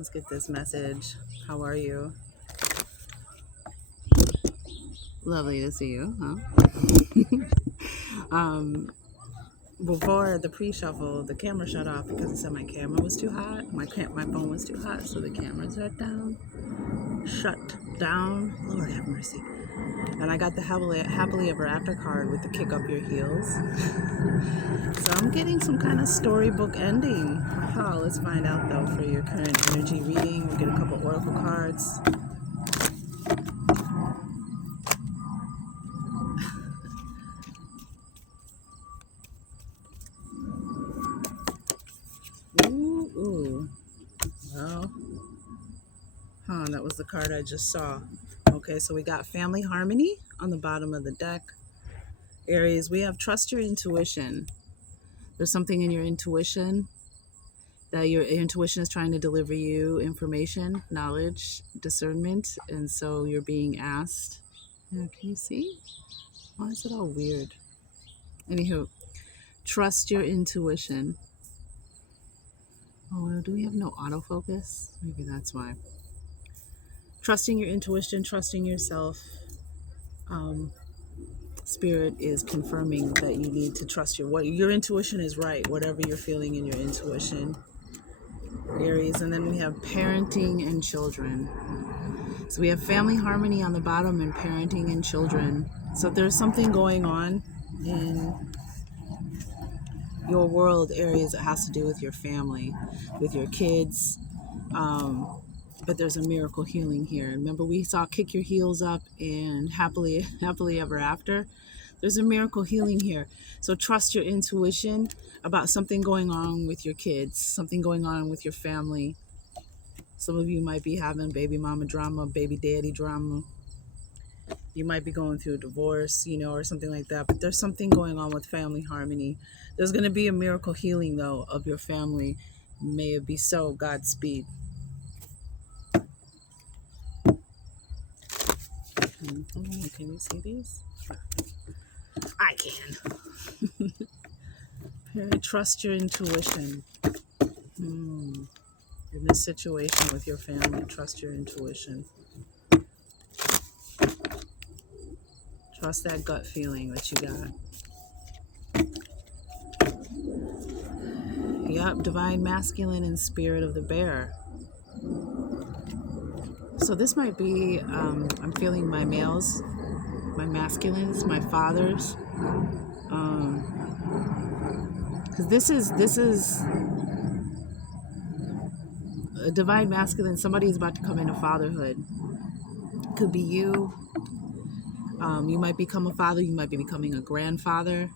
Let's get this message. How are you? Lovely to see you, huh? Before the pre-shuffle, the camera shut off because it said my camera was too hot. My phone was too hot, so the camera shut down. Lord have mercy. And I got the happily ever after card with the kick up your heels. So I'm getting some kind of storybook ending. Let's find out though for your current energy reading. We'll get a couple oracle cards. Ooh. Well, that was the card I just saw. Okay, so we got family harmony on the bottom of the deck. Aries, we have trust your intuition. There's something in your intuition that your intuition is trying to deliver you information, knowledge, discernment, and so you're being asked. Yeah, can you see? Why is it all weird? Anywho, trust your intuition. Oh, do we have no autofocus? Maybe that's why. Trusting your intuition, trusting yourself. Spirit is confirming that you need to trust your intuition is right, whatever you're feeling in your intuition. Aries, and then we have parenting and children. So we have family harmony on the bottom and parenting and children. So if there's something going on in your world, Aries, it has to do with your family, with your kids. But there's a miracle healing here. Remember, we saw kick your heels up and happily ever after. There's a miracle healing here. So trust your intuition about something going on with your kids, something going on with your family. Some of you might be having baby mama drama, baby daddy drama. You might be going through a divorce, or something like that. But there's something going on with family harmony. There's going to be a miracle healing, though, of your family. May it be so. Godspeed. Can you see these? I can. Trust your intuition. In this situation with your family, trust your intuition. Trust that gut feeling that you got. Yep, divine masculine and spirit of the bear. So this might be, I'm feeling my males, my masculines, my fathers. Because this is a divine masculine. Somebody is about to come into fatherhood. Could be you. You might become a father. You might be becoming a grandfather.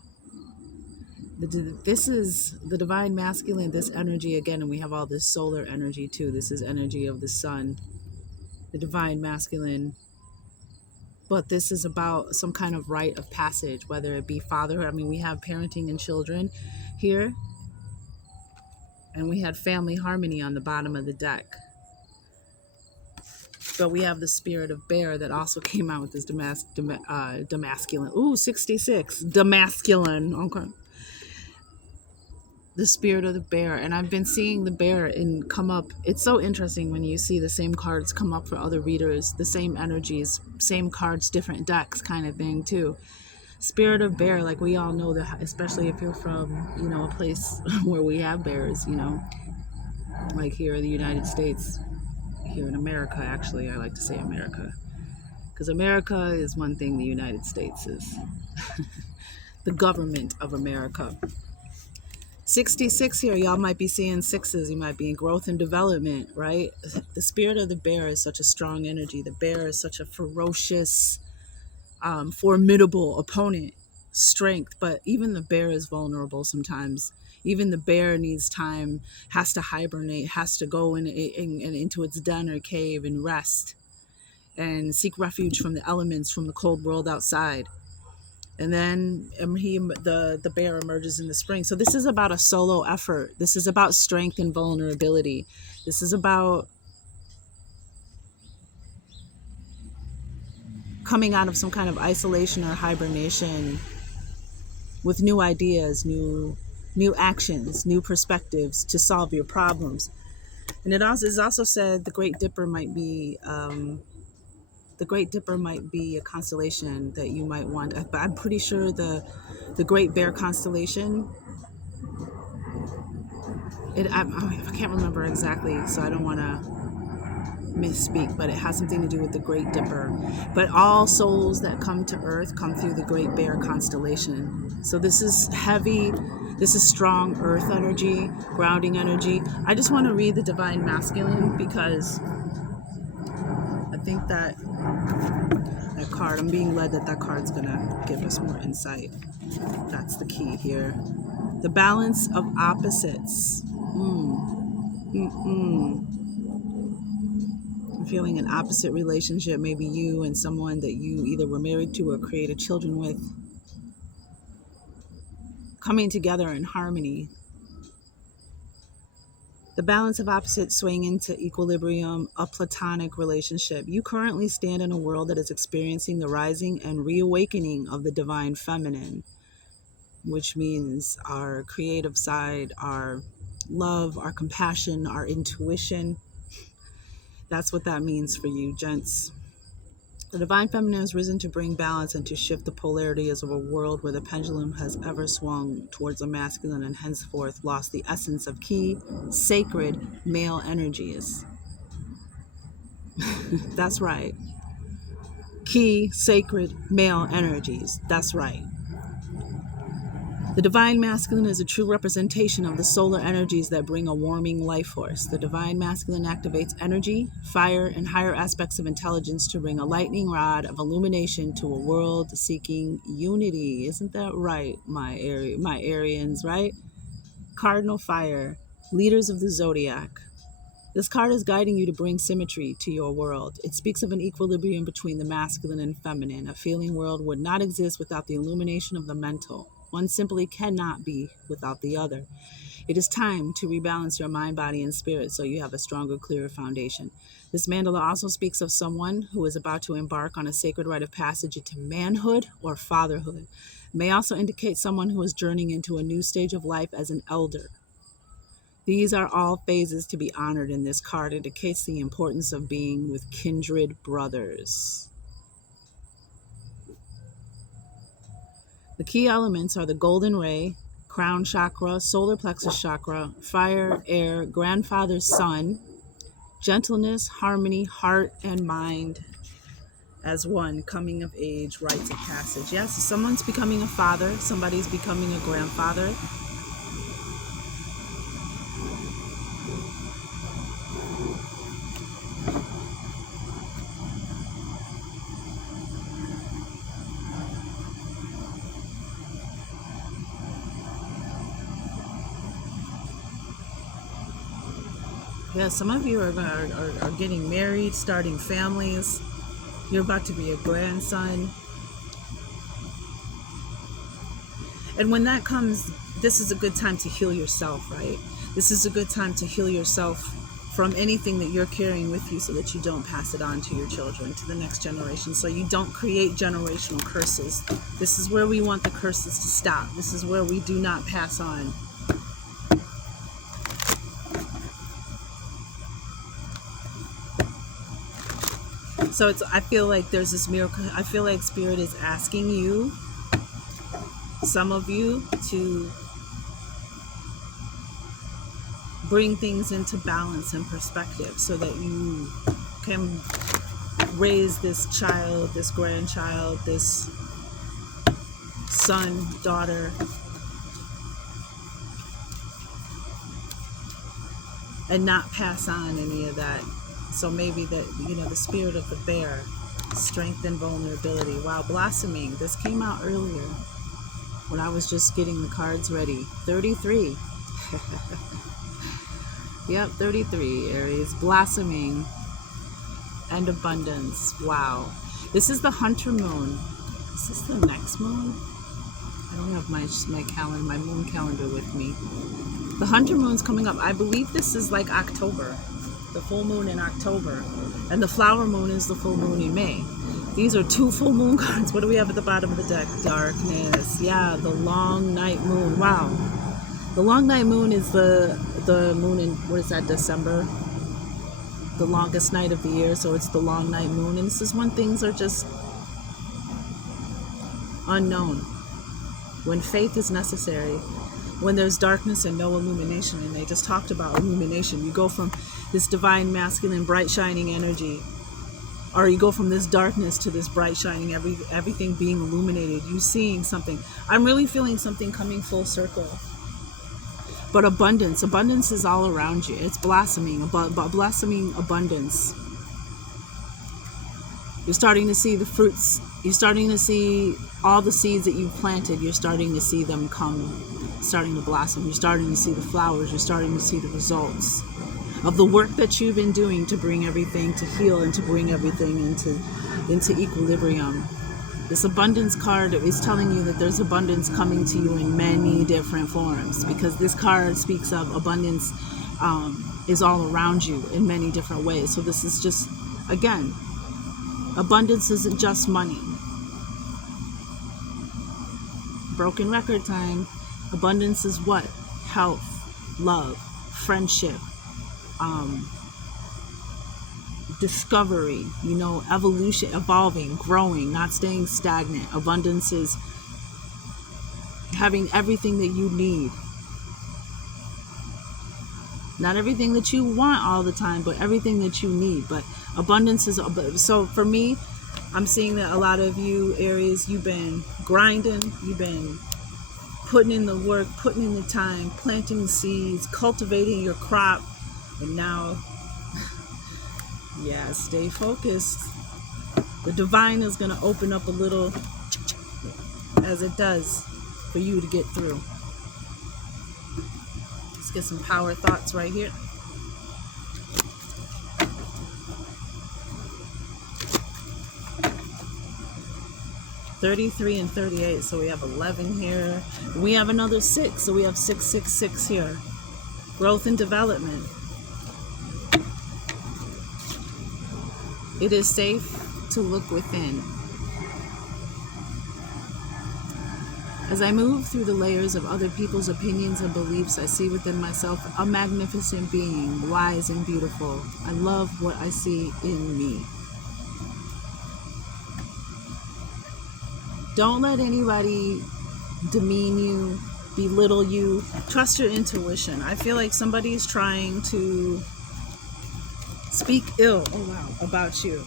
This is the divine masculine, this energy again, and we have all this solar energy too. This is energy of the sun, the divine masculine. But this is about some kind of rite of passage, whether it be fatherhood. I mean, we have parenting and children here. And we had family harmony on the bottom of the deck. But we have the spirit of bear that also came out with this demasculine. Ooh, 66. Demasculine. Okay. The spirit of the bear. And I've been seeing the bear come up. It's so interesting when you see the same cards come up for other readers. The same energies, same cards, different decks kind of thing too. Spirit of bear, like we all know that, especially if you're from, a place where we have bears, like here in the United States, here in America, actually, I like to say America, because America is one thing, the United States is the government of America. 66 here, y'all might be seeing sixes, you might be in growth and development, right? The spirit of the bear is such a strong energy. The bear is such a ferocious, formidable opponent, strength, but even the bear is vulnerable sometimes. Even the bear needs time, has to hibernate, has to go into its den or cave and rest and seek refuge from the elements, from the cold world outside. And then the bear emerges in the spring. So this is about a solo effort. This is about strength and vulnerability. This is about coming out of some kind of isolation or hibernation with new ideas, new actions, new perspectives to solve your problems. And it also is also said the Great Dipper might be a constellation that you might want. But I'm pretty sure the Great Bear constellation. I can't remember exactly, so I don't want to misspeak, but it has something to do with the Great Dipper. But all souls that come to Earth come through the Great Bear constellation. So this is heavy, this is strong Earth energy, grounding energy. I just want to read the Divine Masculine because I think that card, I'm being led that card's gonna give us more insight. That's the key here. The balance of opposites. I'm feeling an opposite relationship, maybe you and someone that you either were married to or created children with, coming together in harmony. The balance of opposites swaying into equilibrium, a platonic relationship. You currently stand in a world that is experiencing the rising and reawakening of the divine feminine, which means our creative side, our love, our compassion, our intuition. That's what that means for you, gents. The divine feminine has risen to bring balance and to shift the polarities of a world where the pendulum has ever swung towards the masculine and henceforth lost the essence of key, sacred male energies. That's right. Key, sacred male energies. That's right. The divine masculine is a true representation of the solar energies that bring a warming life force. The divine masculine activates energy, fire, and higher aspects of intelligence to bring a lightning rod of illumination to a world seeking unity. Isn't that right, my Arians, right? Cardinal fire, leaders of the zodiac. This card is guiding you to bring symmetry to your world. It speaks of an equilibrium between the masculine and feminine. A feeling world would not exist without the illumination of the mental. One simply cannot be without the other. It is time to rebalance your mind, body, and spirit so you have a stronger, clearer foundation. This mandala also speaks of someone who is about to embark on a sacred rite of passage into manhood or fatherhood. It may also indicate someone who is journeying into a new stage of life as an elder. These are all phases to be honored in this card. It indicates the importance of being with kindred brothers. The key elements are the golden ray, crown chakra, solar plexus chakra, fire, air, grandfather's son, gentleness, harmony, heart, and mind as one, coming of age, rites of passage. Yes, someone's becoming a father, somebody's becoming a grandfather. Yeah, some of you are getting married, starting families. You're about to be a grandson. And when that comes, this is a good time to heal yourself, right? This is a good time to heal yourself from anything that you're carrying with you so that you don't pass it on to your children, to the next generation, so you don't create generational curses. This is where we want the curses to stop. This is where we do not pass on. So I feel like there's this miracle. I feel like Spirit is asking you, some of you, to bring things into balance and perspective so that you can raise this child, this grandchild, this son, daughter, and not pass on any of that. So maybe that, the spirit of the bear, strength and vulnerability. Wow, blossoming. This came out earlier when I was just getting the cards ready. 33. Yep, 33, Aries. Blossoming and abundance. Wow. This is the Hunter moon. Is this the next moon? I don't have my calendar, my moon calendar with me. The Hunter moon's coming up. I believe this is like October. The full moon in October, and the flower moon is the full moon in May. These are two full moon cards. What do we have at the bottom of the deck? Darkness. Yeah, the long night moon. Wow. The long night moon is the the moon in, what is that, December? The longest night of the year, so it's the long night moon. And this is when things are just unknown, when faith is necessary, when there's darkness and no illumination. And they just talked about illumination. You go from this divine masculine bright shining energy, or you go from this darkness to this bright shining, everything being illuminated, you seeing something. I'm really feeling something coming full circle. But abundance is all around you. It's blossoming, blossoming abundance. You're starting to see the fruits. You're starting to see all the seeds that you've planted. You're starting to see them starting to blossom. You're starting to see the flowers. You're starting to see the results of the work that you've been doing to bring everything to heal and to bring everything into equilibrium. This abundance card is telling you that there's abundance coming to you in many different forms, because this card speaks of abundance is all around you in many different ways. So this is just, again, abundance isn't just money. Broken record time. Abundance is what? Health, love, friendship, discovery, evolution, evolving, growing, not staying stagnant. Abundance is having everything that you need. Not everything that you want all the time, but everything that you need. But abundance is, so for me, I'm seeing that a lot of you, Aries, you've been grinding, you've been putting in the work, putting in the time, planting the seeds, cultivating your crop, and now, yeah, stay focused. The divine is going to open up a little, as it does, for you to get through. Let's get some power thoughts right here. $33 and $38, so we have 11 here. We have another 6, so we have 666 here. Growth and development. It is safe to look within. As I move through the layers of other people's opinions and beliefs, I see within myself a magnificent being, wise and beautiful. I love what I see in me. Don't let anybody demean you, belittle you. Trust your intuition. I feel like somebody is trying to speak ill, about you.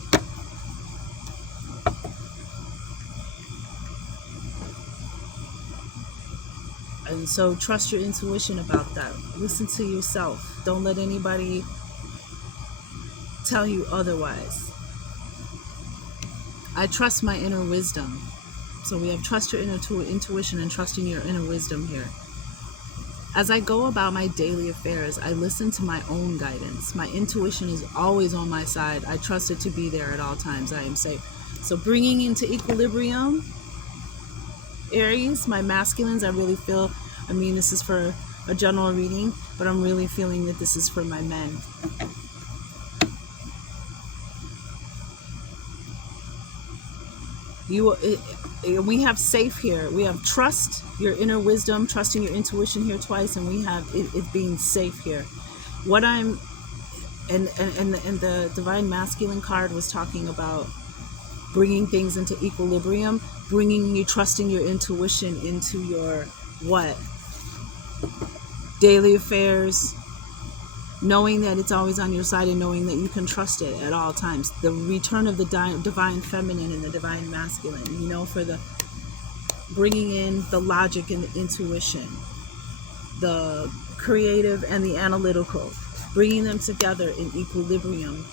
And so trust your intuition about that. Listen to yourself. Don't let anybody tell you otherwise. I trust my inner wisdom. So we have trust your intuition and trusting your inner wisdom here. As I go about my daily affairs, I listen to my own guidance. My intuition is always on my side. I trust it to be there at all times. I am safe. So bringing into equilibrium, Aries, my masculines, I really feel, this is for a general reading, but I'm really feeling that this is for my men. We have safe here. We have trust your inner wisdom, trusting your intuition here twice, and we have it being safe here. What I'm and the divine masculine card was talking about bringing things into equilibrium, bringing you, trusting your intuition into your daily affairs, knowing that it's always on your side and knowing that you can trust it at all times. The return of the divine feminine and the divine masculine, for the bringing in the logic and the intuition, the creative and the analytical, bringing them together in equilibrium.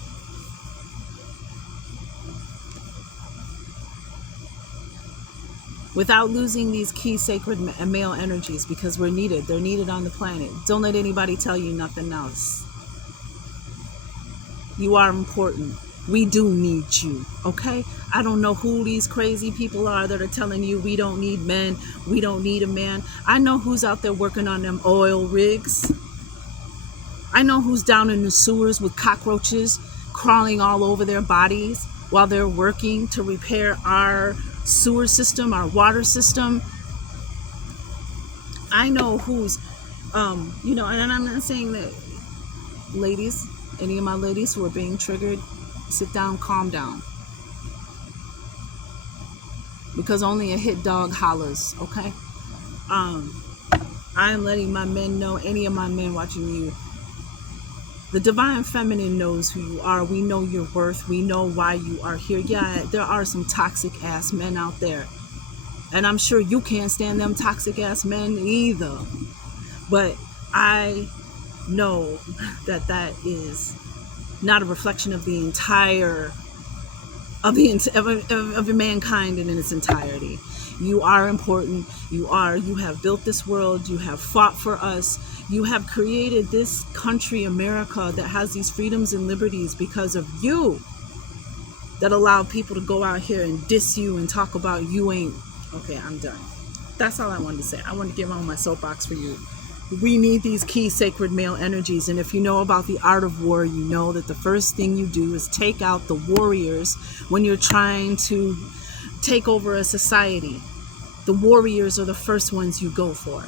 Without losing these key sacred male energies, because we're needed. They're needed on the planet. Don't let anybody tell you nothing else. You are important. We do need you, okay? I don't know who these crazy people are that are telling you we don't need men, we don't need a man. I know who's out there working on them oil rigs. I know who's down in the sewers with cockroaches crawling all over their bodies while they're working to repair our sewer system, our water system. I know who's And I'm not saying that, ladies, any of my ladies who are being triggered, sit down, calm down, because only a hit dog hollers. Okay. Um, I am letting my men know, any of my men watching you, the divine feminine knows who you are. We know your worth. We know why you are here. Yeah, there are some toxic ass men out there. And I'm sure you can't stand them toxic ass men either. But I know that that is not a reflection of the entire of mankind in its entirety. You are important. You have built this world. You have fought for us. You have created this country, America, that has these freedoms and liberties because of you, that allow people to go out here and diss you and talk about you ain't. Okay, I'm done. That's all I wanted to say. I want to get on my soapbox for you. We need these key sacred male energies. And if you know about the art of war, you know that the first thing you do is take out the warriors when you're trying to take over a society. The warriors are the first ones you go for.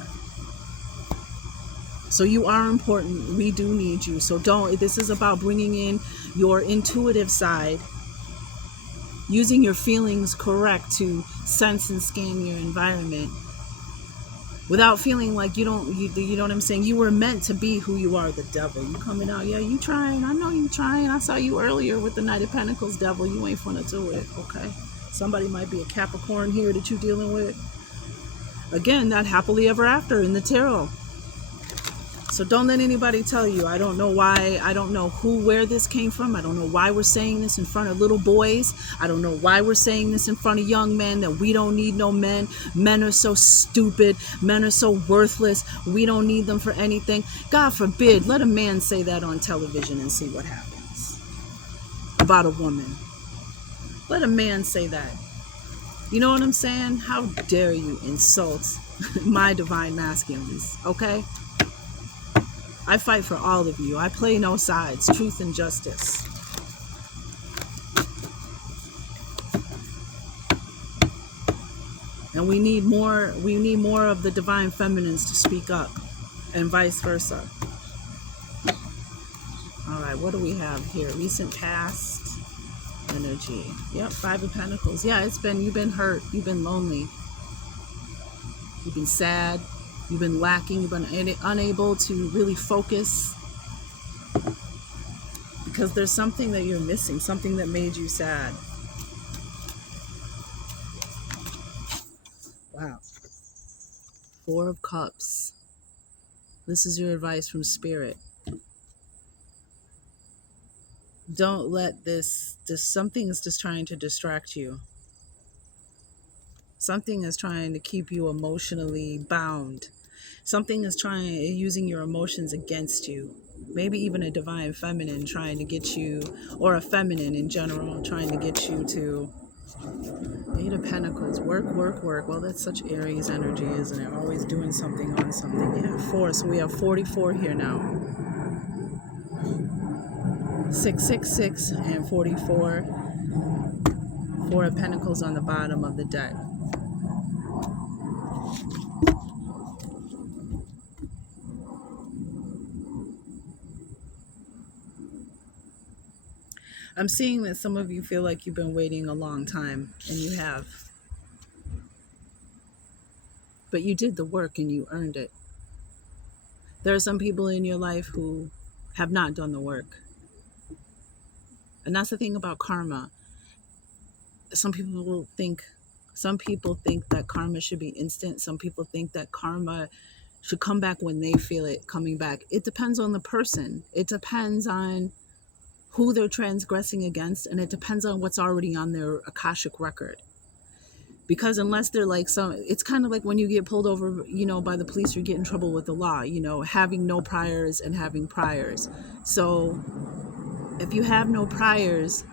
So you are important. We do need you. So this is about bringing in your intuitive side, using your feelings correct to sense and scan your environment without feeling like you know what I'm saying? You were meant to be who you are, the devil. You coming out, yeah, you trying. I know you trying. I saw you earlier with the Knight of Pentacles, devil. You ain't finna do it, okay? Somebody might be a Capricorn here that you dealing with. Again, that happily ever after in the tarot. So don't let anybody tell you. I don't know why. I don't know where this came from. I don't know why we're saying this in front of little boys. I don't know why we're saying this in front of young men, that we don't need no men. Men are so stupid. Men are so worthless. We don't need them for anything. God forbid, let a man say that on television and see what happens about a woman. Let a man say that. You know what I'm saying? How dare you insult my divine masculines, okay? I fight for all of you. I play no sides. Truth and justice. And we need more of the divine feminines to speak up, and vice versa. All right, what do we have here? Recent past energy. Yep, Five of Pentacles. Yeah, you've been hurt. You've been lonely. You've been sad. You've been lacking. You've been unable to really focus, because there's something that you're missing, something that made you sad. Wow. Four of Cups. This is your advice from Spirit. Don't let this something is just trying to distract you. Something is trying to keep you emotionally bound. Something is using your emotions against you. Maybe even a divine feminine trying to get you, or a feminine in general, trying to get you to. Eight of Pentacles. Work, work, work. Well, that's such Aries energy, isn't it? Always doing something on something. Yeah, 4. So we have 44 here now. 666 and 44. Four of Pentacles on the bottom of the deck. I'm seeing that some of you feel like you've been waiting a long time, and you have. But you did the work and you earned it. There are some people in your life who have not done the work. And that's the thing about karma. Some people think that karma should be instant. Some people think that karma should come back when they feel it coming back. It depends on the person. It depends on who they're transgressing against, and it depends on what's already on their Akashic record. Because unless they're like it's kind of like when you get pulled over, by the police, you get in trouble with the law, having no priors and having priors. So if you have no priors,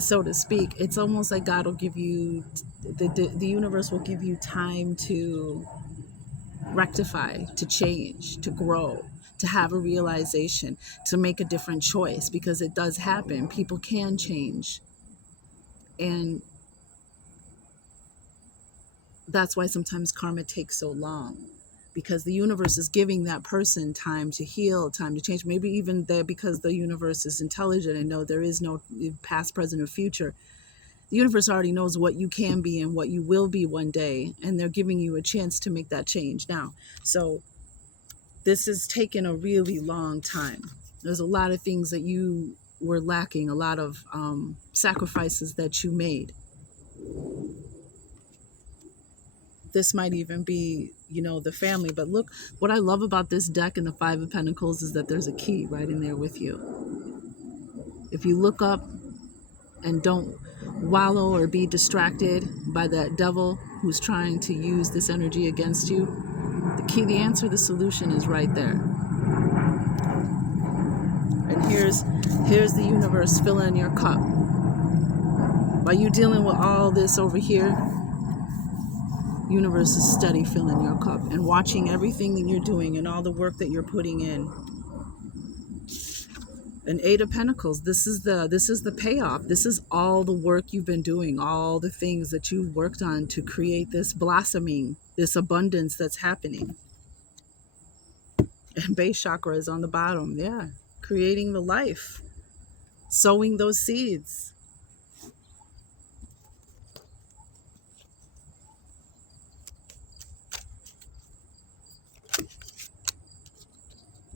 so to speak, it's almost like God will give you, the universe will give you time to rectify, to change, to grow, to have a realization, to make a different choice, because it does happen. People can change. And that's why sometimes karma takes so long. because the universe is giving that person time to heal, time to change. Maybe even there, because the universe is intelligent and know there is no past, present, or future. The universe already knows what you can be and what you will be one day, and they're giving you a chance to make that change now. So this has taken a really long time. There's a lot of things that you were lacking, a lot of sacrifices that you made. This might even be, the family. But look, what I love about this deck and the Five of Pentacles is that there's a key right in there with you. If you look up and don't wallow or be distracted by that devil who's trying to use this energy against you, the key, the answer, the solution is right there. And here's the universe filling your cup. While you dealing with all this over here, universe is steady filling your cup and watching everything that you're doing and all the work that you're putting in. An Eight of Pentacles, this is the payoff. This is all the work you've been doing, all the things that you've worked on to create this blossoming, this abundance that's happening. And base chakra is on the bottom. Yeah, creating the life, sowing those seeds.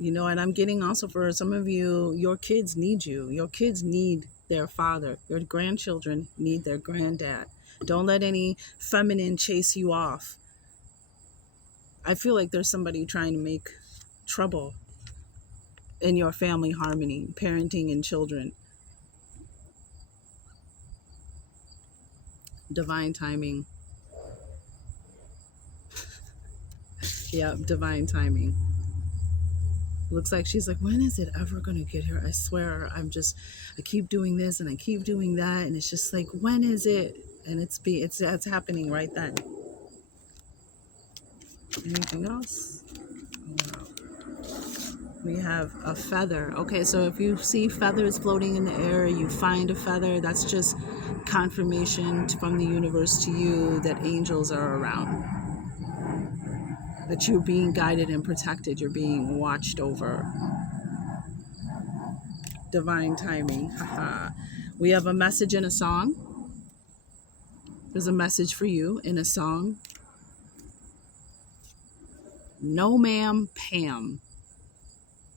And I'm getting also for some of you, your kids need you. Your kids need their father. Your grandchildren need their granddad. Don't let any feminine chase you off. I feel like there's somebody trying to make trouble in your family harmony, parenting and children. Divine timing. Yeah, divine timing. Looks like she's like, when is it ever going to get here? I swear, I keep doing this and I keep doing that. And it's just like, when is it? And it's happening right then. Anything else? Wow. We have a feather. Okay, so if you see feathers floating in the air, you find a feather, that's just confirmation from the universe to you that angels are around. That you're being guided and protected. You're being watched over. Divine timing. Haha. We have a message in a song. There's a message for you in a song. No, ma'am, Pam.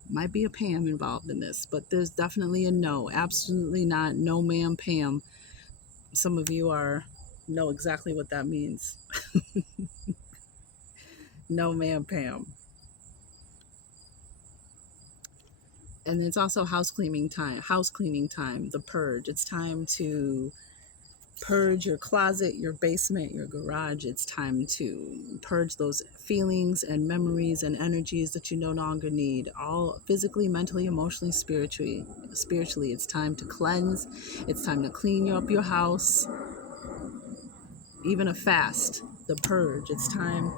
Might be a Pam involved in this, but there's definitely a no. Absolutely not. No, ma'am, Pam. Some of you know exactly what that means. No, ma'am, Pam. And it's also house cleaning time. The purge. It's time to purge your closet, your basement, your garage. It's time to purge those feelings and memories and energies that you no longer need. All physically, mentally, emotionally, spiritually. It's time to cleanse. It's time to clean up your house. Even a fast, the purge. It's time.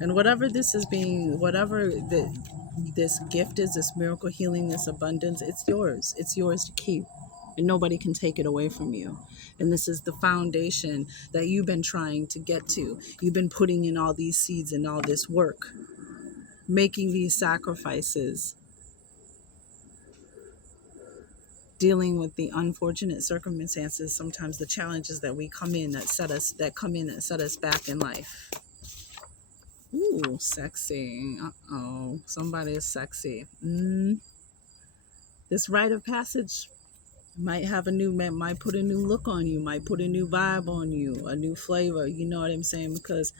And whatever this is this gift is, this miracle healing, this abundance, it's yours. It's yours to keep. And nobody can take it away from you. And this is the foundation that you've been trying to get to. You've been putting in all these seeds and all this work, making these sacrifices, dealing with the unfortunate circumstances, sometimes the challenges that set us back in life. Ooh, sexy. Uh-oh. Somebody is sexy. This rite of passage might put a new look on you, might put a new vibe on you, a new flavor. You know what I'm saying? Because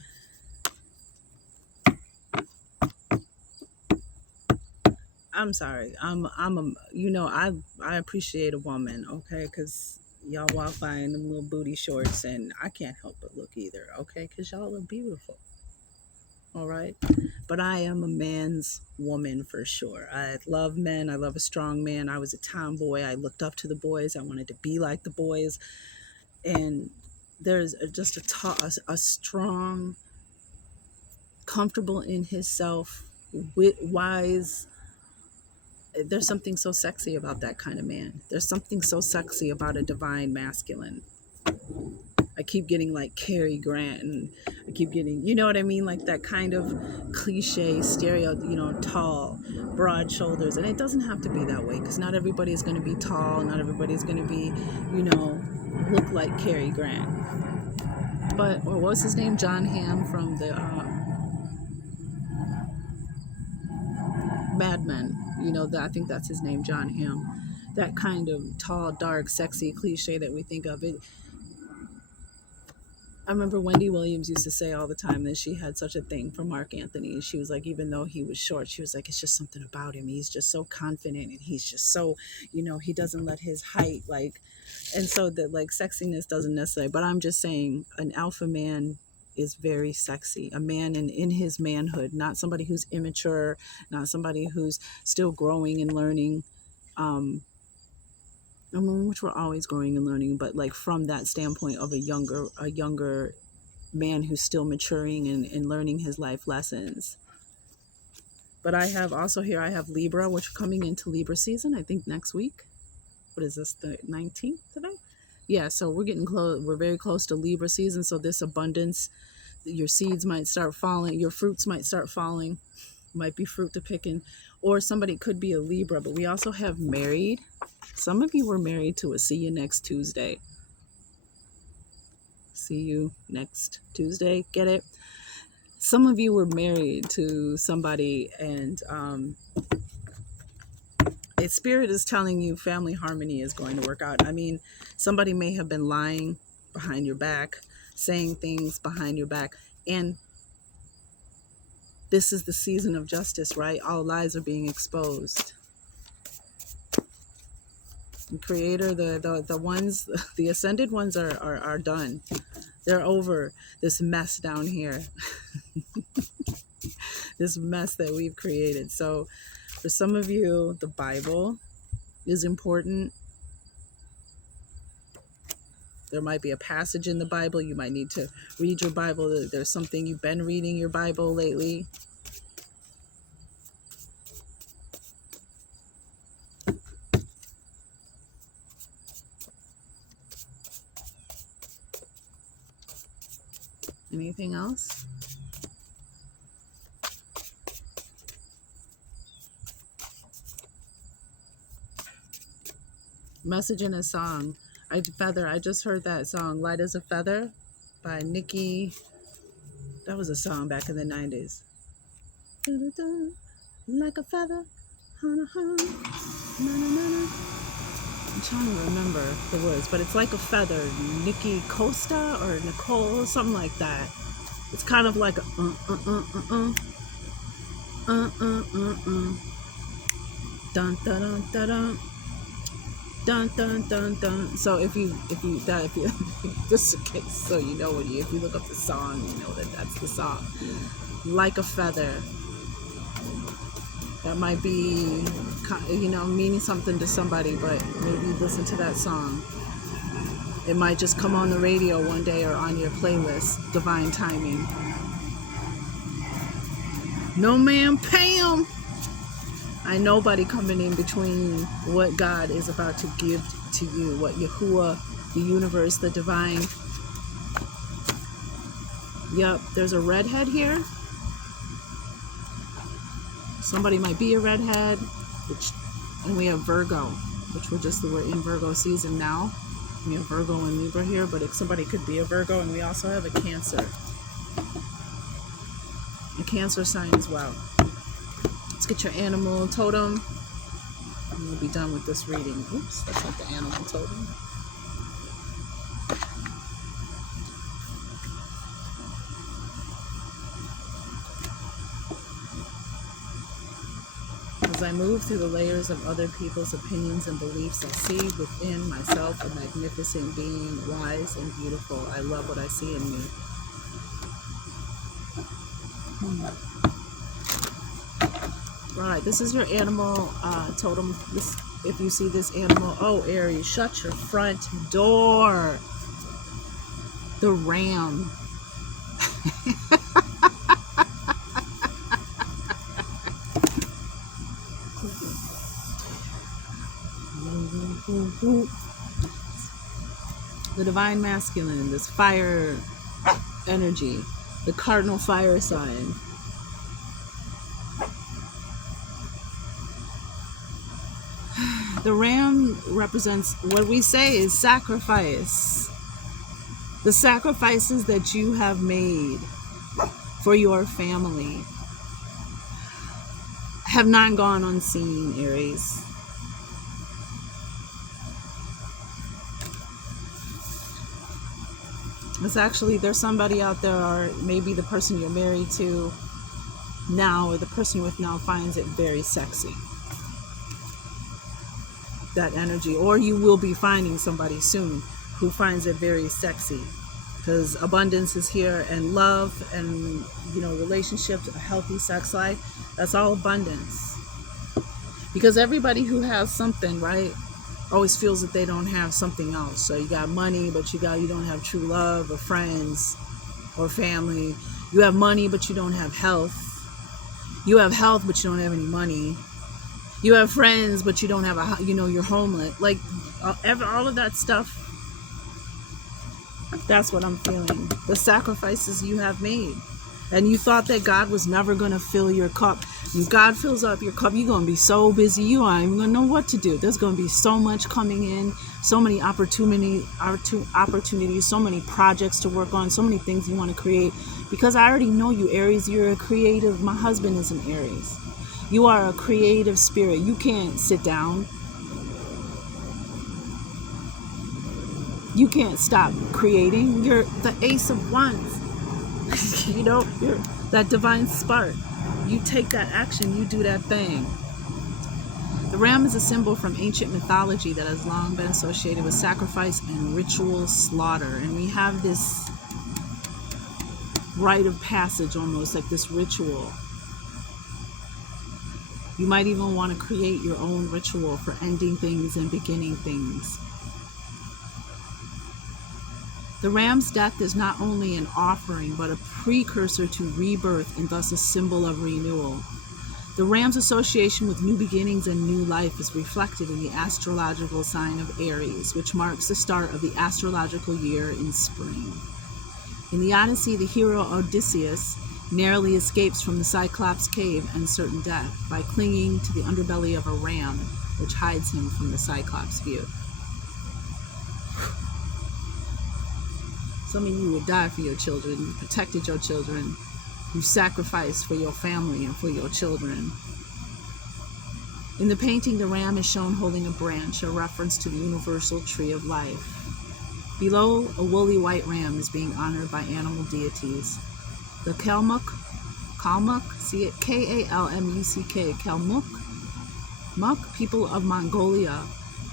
I'm sorry. I appreciate a woman, okay? Because y'all walk by in them little booty shorts and I can't help but look either, okay? Because y'all are beautiful. All right. But I am a man's woman for sure. I love men. I love a strong man. I was a tomboy. I looked up to the boys. I wanted to be like the boys. And there's just a strong, comfortable in himself, wise, there's something so sexy about that kind of man. There's something so sexy about a divine masculine. I keep getting like Cary Grant, and I keep getting, you know what I mean? Like that kind of cliche, stereo, tall, broad shoulders. And it doesn't have to be that way, because not everybody is going to be tall. Not everybody is going to be, look like Cary Grant. But, or what's his name? John Hamm from the Mad Men. I think that's his name, John Hamm. That kind of tall, dark, sexy cliche that we think of. I remember Wendy Williams used to say all the time that she had such a thing for Mark Anthony. She was like, even though he was short, she was like, it's just something about him. He's just so confident, and he's just so, he doesn't let his height, like, and so that, like, sexiness doesn't necessarily, but I'm just saying an alpha man is very sexy. A man in his manhood, not somebody who's immature, not somebody who's still growing and learning. I mean, which we're always growing and learning, but like from that standpoint of a younger man who's still maturing and learning his life lessons. But I have also here, I have Libra, which are coming into Libra season, I think next week. What is this, the 19th today? Yeah, so we're getting close. We're very close to Libra season. So this abundance, your seeds might start falling, your fruits might start falling, might be fruit to picking, or somebody could be a Libra. But we also have married. Some of you were married to a see you next Tuesday. See you next Tuesday. Get it? Some of you were married to somebody, and a spirit is telling you family harmony is going to work out. I mean, somebody may have been lying behind your back, saying things behind your back, and this is the season of justice, right? All lies are being exposed. The Creator, the ones, the ascended ones are done. They're over this mess down here. This mess that we've created. So for some of you, the Bible is important. There might be a passage in the Bible. You might need to read your Bible. There's something you've been reading your Bible lately. Anything else? Message in a song. I just heard that song, Light as a Feather by Nikki. That was a song back in the 90s. Like a feather. I'm trying to remember the words, but it's like a feather. Nikki Costa or Nicole, something like that. It's kind of like a dun dun dun dun dun. Dun dun dun dun. So if you just in case, so you know, if you look up the song, you know that's the song. Like a feather. That might be, meaning something to somebody, but maybe listen to that song. It might just come on the radio one day or on your playlist. Divine timing. No man, Pam. I nobody coming in between what God is about to give to you, what Yahuwah, the universe, the divine. Yep, there's a redhead here. Somebody might be a redhead, and we have Virgo, which we're in Virgo season now. We have Virgo and Libra here, but somebody could be a Virgo, and we also have a Cancer sign as well. Let's get your animal totem. And we'll be done with this reading. Oops, that's not the animal totem. As I move through the layers of other people's opinions and beliefs, I see within myself a magnificent being, wise and beautiful. I love what I see in me. All right, this is your animal totem. If you see this animal, Aries, shut your front door. The ram. The divine masculine, this fire energy, the cardinal fire sign. The ram represents what we say is sacrifice. The sacrifices that you have made for your family have not gone unseen, Aries. It's actually, there's somebody out there, or maybe the person you're married to now, or the person you're with now, finds it very sexy. That energy. Or you will be finding somebody soon who finds it very sexy. Because abundance is here, and love, and relationships, a healthy sex life, that's all abundance. Because everybody who has something, right, always feels that they don't have something else. So you got money, but you don't have true love or friends or family. You have money, but you don't have health. You have health, but you don't have any money. You have friends, but you don't have you're homeless. Like all of that stuff. That's what I'm feeling. The sacrifices you have made. And you thought that God was never going to fill your cup. When God fills up your cup, you're going to be so busy, you aren't even going to know what to do. There's going to be so much coming in, so many opportunities, so many projects to work on, so many things you want to create. Because I already know you, Aries. You're a creative. My husband is an Aries. You are a creative spirit. You can't sit down. You can't stop creating. You're the ace of wands. You're that divine spark. You take that action, you do that thing. The ram is a symbol from ancient mythology that has long been associated with sacrifice and ritual slaughter. And we have this rite of passage, almost like this ritual. You might even want to create your own ritual for ending things and beginning things. The ram's death is not only an offering, but a precursor to rebirth, and thus a symbol of renewal. The ram's association with new beginnings and new life is reflected in the astrological sign of Aries, which marks the start of the astrological year in spring. In the Odyssey, the hero Odysseus narrowly escapes from the Cyclops cave and certain death by clinging to the underbelly of a ram, which hides him from the Cyclops' view. Some of you would die for your children. You protected your children. You sacrificed for your family and for your children. In the painting, the ram is shown holding a branch, a reference to the universal tree of life. Below, a woolly white ram is being honored by animal deities. The Kalmuk, see it, Kalmuck, Kalmuk, people of Mongolia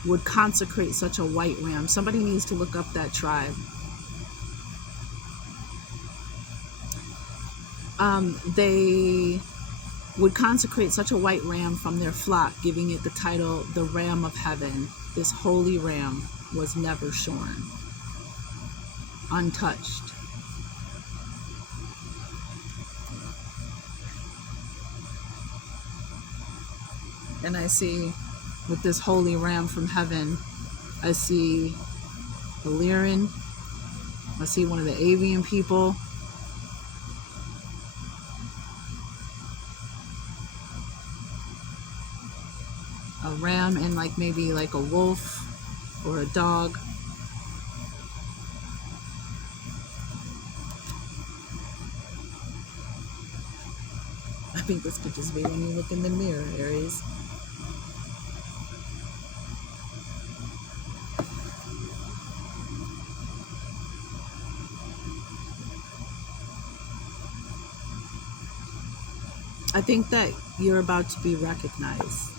would consecrate such a white ram. Somebody needs to look up that tribe. They would consecrate such a white ram from their flock, giving it the title, the Ram of Heaven. This holy ram was never shorn, untouched. And I see, with this holy ram from heaven, I see the Lyran. I see one of the avian people. A ram and maybe a wolf or a dog. I think this could just be when you look in the mirror, Aries. I think that you're about to be recognized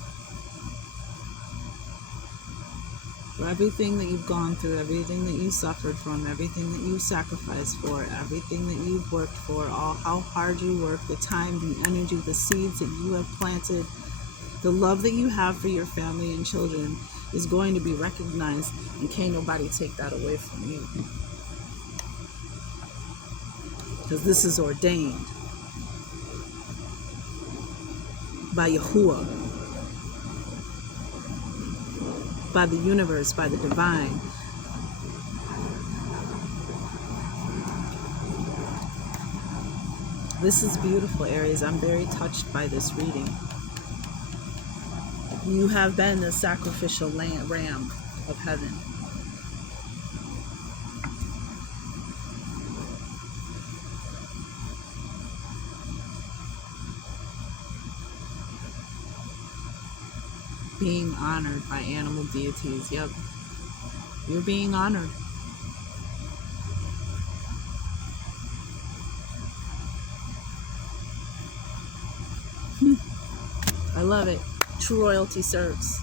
for everything that you've gone through, everything that you suffered from, everything that you sacrificed for, everything that you've worked for, how hard you work, the time, the energy, the seeds that you have planted, the love that you have for your family and children is going to be recognized, and can't nobody take that away from you. Because this is ordained by Yahuwah. by the universe, by the divine. This is beautiful, Aries. I'm very touched by this reading. You have been the sacrificial ram of heaven. Being honored by animal deities. Yep. You're being honored. I love it. True royalty serves.